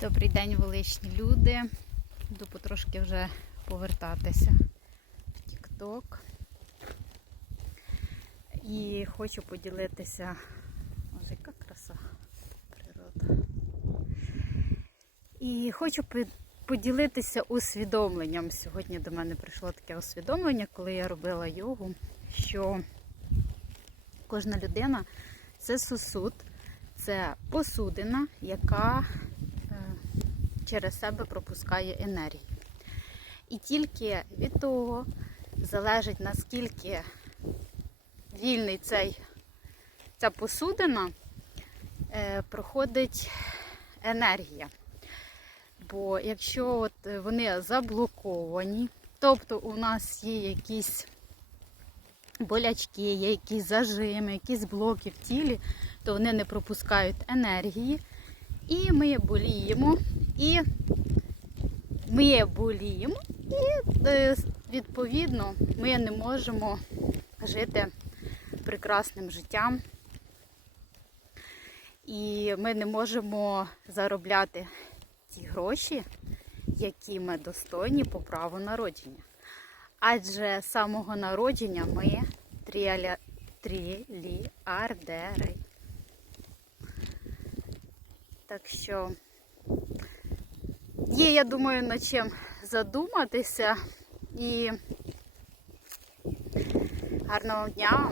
Добрий день, величні люди. Буду потрошки вже повертатися в Тік-Ток. І хочу поділитися. Ось яка краса природа. І хочу поділитися усвідомленням. Сьогодні до мене прийшло таке усвідомлення, коли я робила йогу, що кожна людина це сосуд, це посудина, яка через себе пропускає енергію. І тільки від того залежить, наскільки вільний цей, ця посудина е, проходить енергія. Бо якщо от вони заблоковані, тобто у нас є якісь болячки, є якісь зажими, якісь блоки в тілі, то вони не пропускають енергії. І ми боліємо, і ми боліємо, і е, відповідно ми не можемо жити прекрасним життям. І ми не можемо заробляти ті гроші, які ми достойні по праву народження. Адже з самого народження ми тріаля... триліардери. Так що є, я думаю, над чим задуматися. І гарного дня,